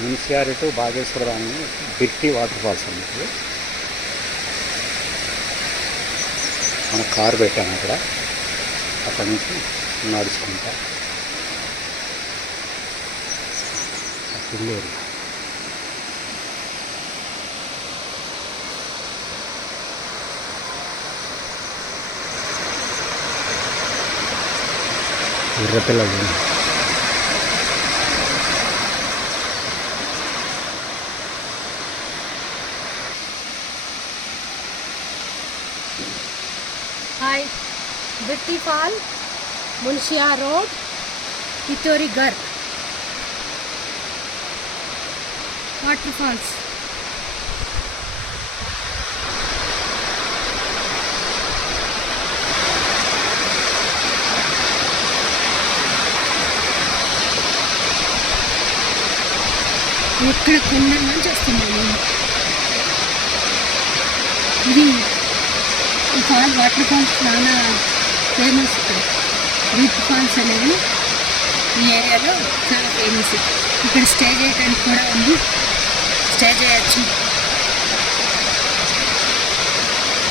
మున్సియారి to బాగేశ్వరం అని బిర్కి water falls అన్నట్టు. మన కారు పెట్టాను అక్కడ, అక్కడి నుంచి నడుచుకుంటా పిల్లేరు. ఎర్రపిల్లలు हाय बिट्टी फॉल मुंशिया रोड पितोरीगढ़ वाटर फॉल्स. ఇక్కడ కొండల నుంచి వస్తున్నాను. ఇది ఈ ఫాల్ వాటర్ ఫాల్స్ చాలా ఫేమస్. బిట్ ఫాల్స్ అనేవి ఈ ఏరియాలో చాలా ఫేమస్. ఇక్కడ స్టే చేయడానికి కూడా ఉంది, స్టే చేయొచ్చు.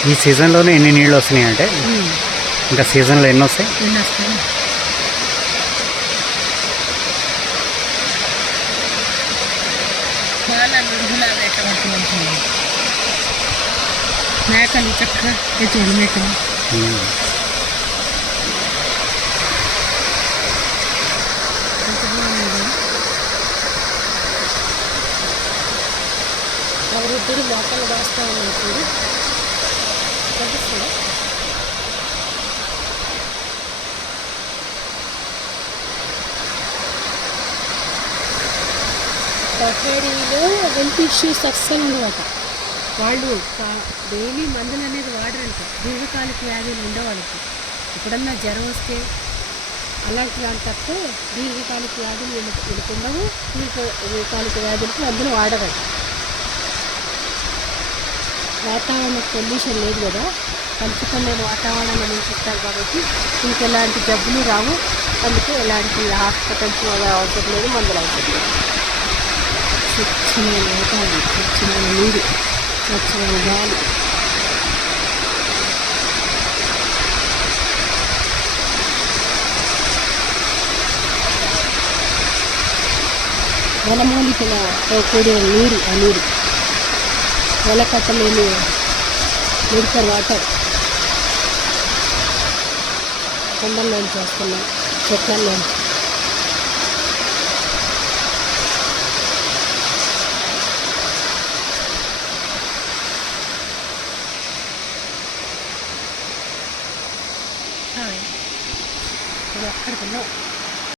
ఈ సీజన్లోనే ఎన్ని నీళ్ళు వస్తున్నాయి అంటే ఇంకా సీజన్లో ఎన్ని వస్తాయి? ఎన్ని వస్తాయి? చాలా నురుగులాగా ఎట్లా పడుతుంది. మేకలు చక్కగా చూడు, మేకలు ఎంత బాగున్నాయి. ఆ వృద్ధుడు మేకలు దాస్తూ ఉన్నాయి చూడు, కనిపిస్తుంది. బహేరీలో హెల్త్ ఇష్యూస్ అస్సలు ఉండవట. వాళ్ళు డైలీ మందులు అనేది వాడరంట. దీర్ఘకాలిక వ్యాధులు ఉండవు వాళ్ళకి. ఎప్పుడన్నా జ్వరం వస్తే అలాంటి దాని తప్ప దీర్ఘకాలిక వ్యాధులు వీళ్ళకి ఉండవు. దీర్ఘకాలిక వ్యాధులకు మందులు వాడరట. వాతావరణ పొల్యూషన్ లేదు కదా, కలుషితమైన వాతావరణాన్ని నివసిస్తారు కాబట్టి ఇంకెలాంటి జబ్బులు రావు. అందుకే ఎలాంటి హాస్పిటల్స్ అవసరం లేదు, మందులు అవసరం లేదు. స్వచ్ఛమైన వాతావరణం, స్వచ్ఛమైన నీరు, స్వచ్ఛమైన గాలి. వనమూలికలతో కూడిన నీరు, ఆ నీరు వెలకట్టలేని మెడికల్ వాటర్ కొండల్లోంచి వస్తున్నాయి, చెట్లలోంచి. ఇది అక్కడికి